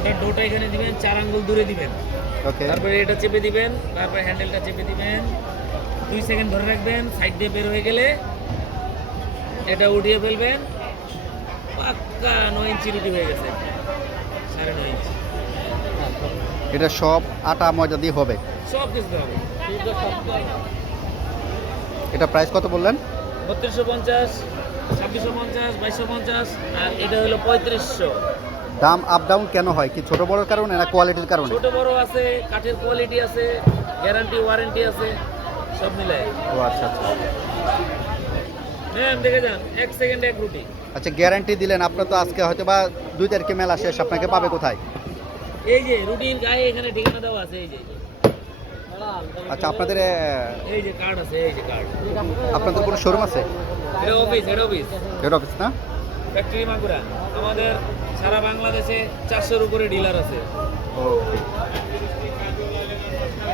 আটার ডোটা এখানে দিবেন, 4 আঙ্গুল দূরে দিবেন। ওকে। তারপরে এটা চেপে দিবেন, তারপরে হ্যান্ডেলটা চেপে দিবেন, 2 সেকেন্ড ধরে রাখবেন, সাইড দিয়ে বের হয়ে গেলে এটা উঠিয়ে ফেলবেন। পাক্কা 9 ইঞ্চি রুটি হয়ে গেছে, 9.5 ইঞ্চি। এটা সব আটা ময়দা দিয়ে হবে? সব কিছু হবে। এটা প্রাইস কত বললেন? 3250, 2650, 2250, আর এটা হলো 3500। দাম আপ ডাউন কেন হয়? কি ছোট বড়র কারণে না কোয়ালিটির কারণে? ছোট বড় আছে, কাঠের কোয়ালিটি আছে, গ্যারান্টি ওয়ারেন্টি আছে, সব মিলায়। ও আচ্ছা আচ্ছা। হ্যাঁ দেখে যান, 1 সেকেন্ডে 1 রুটি। আচ্ছা, গ্যারান্টি দিলেন, আপনার তো আজকে হয়তো বা 2 তারিখে মেলা শেষ, আপনাকে পাবে কোথায়? এই যে রুটির গায়ে এখানে ঠিকানা দেওয়া আছে, এই যে। আচ্ছা, আপনাদের এই যে কার্ড আছে, এই যে কার্ড। আপনাদের কোনো শোরুম আছে? এটা office, head office, head office না? ফ্যাক্টরি মাগুরা। আমাদের সারা বাংলাদেশে 400-র উপরে ডিলার আছে। ওকে।